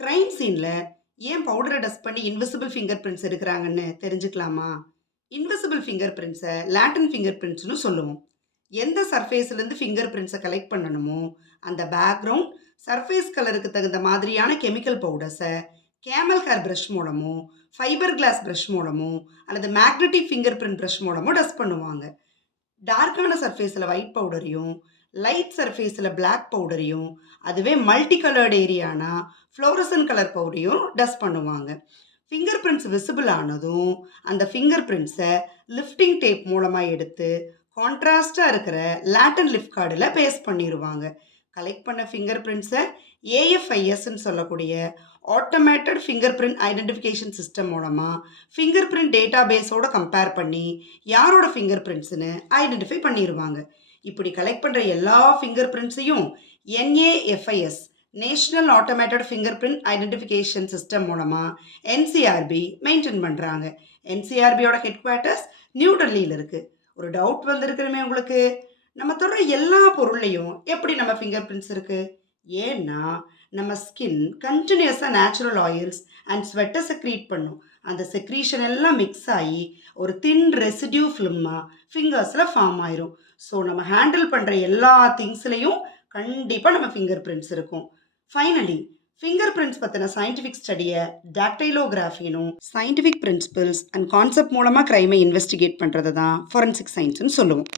Crime சீன்ல ஏன் பவுடர dust பண்ணி இன்விசிபிள் ஃபிங்கர் பிரிண்ட்ஸ் எடுக்குறாங்கன்னு தெரிஞ்சுக்கலாமா? இன்விசிபிள் ஃபிங்கர் பிரிண்ட்ஸ லேட்டன்ட் ஃபிங்கர் பிரிண்ட்ஸ்னு சொல்லுவோம். எந்த சர்ஃபேஸ்லேருந்து ஃபிங்கர் பிரிண்ட்ஸ கலெக்ட் பண்ணணுமோ, அந்த பேக்கிரவுண்ட், சர்ஃபேஸ் கலருக்கு தகுந்த மாதிரியான chemical powders camel hair brush மூலமோ, ஃபைபர் கிளாஸ் பிரஷ் மூலமோ அல்லது மேக்னெட்டிக் ஃபிங்கர் பிரிண்ட் பிரஷ் மூலமோ டஸ்ட் பண்ணுவாங்க. டார்க்கான சர்ஃபேஸில் ஒயிட் பவுடரையும் லைட் சர்ஃபேஸில் பிளாக் பவுடரையும் அதுவே மல்டி கலர்டு ஏரியானா ஃப்ளோரசன் கலர் பவுடரையும் டஸ்ட் பண்ணுவாங்க. ஃபிங்கர் பிரிண்ட்ஸ் விசிபிள் ஆனதும் அந்த ஃபிங்கர் பிரிண்ட்ஸை லிஃப்டிங் டேப் மூலமாக எடுத்து கான்ட்ராஸ்டாக இருக்கிற லேட்டன் லிஃப்ட் கார்டில் பேஸ்ட் பண்ணிடுவாங்க. கலெக்ட் பண்ண ஃபிங்கர் பிரிண்ட்ஸை ஏஎஃப்ஐஎஸ்ன்னு சொல்லக்கூடிய automated finger print identification system மூலமாக ஃபிங்கர் பிரிண்ட் டேட்டா பேஸோட கம்பேர் பண்ணி யாரோட ஃபிங்கர் பிரிண்ட்ஸ்னு ஐடென்டிஃபை பண்ணிடுவாங்க. இப்படி கலெக்ட் பண்ணுற எல்லா ஃபிங்கர் பிரிண்ட்ஸையும் NAFIS national automated finger print identification system மூலமாக என்சிஆர்பி மெயின்டைன் பண்ணுறாங்க. என்சிஆர்பியோட ஹெட் குவார்ட்டர்ஸ் நியூ டெல்லியில் இருக்குது. ஒரு டவுட் வந்திருக்கிறமே உங்களுக்கு, நம்ம தொடுற எல்லா பொருளையும் எப்படி நம்ம ஃபிங்கர் பிரிண்ட்ஸ் இருக்குது? ஏன்னா நம்ம ஸ்கின் கண்டினியூஸாக நேச்சுரல் ஆயில்ஸ் அண்ட் ஸ்வெட்டை செக்ரீட் பண்ணும். அந்த செக்ரீஷன் எல்லாம் மிக்ஸ் ஆகி ஒரு தின் ரெசிடியூ ஃபிலிமாக ஃபிங்கர்ஸில் ஃபார்ம் ஆயிரும். ஸோ நம்ம ஹேண்டில் பண்ணுற எல்லா திங்ஸ்லேயும் கண்டிப்பாக நம்ம ஃபிங்கர் பிரிண்ட்ஸ் இருக்கும். ஃபைனலி ஃபிங்கர் பிரிண்ட்ஸ் பற்றின சயின்டிஃபிக் ஸ்டடியை டாக்டைலோகிராஃபினும் சயின்டிஃபிக் பிரின்சிபல்ஸ் அண்ட் கான்செப்ட் மூலமாக க்ரைமை இன்வெஸ்டிகேட் பண்ணுறது தான் ஃபாரன்சிக் சயின்ஸ்னு சொல்லுவோம்.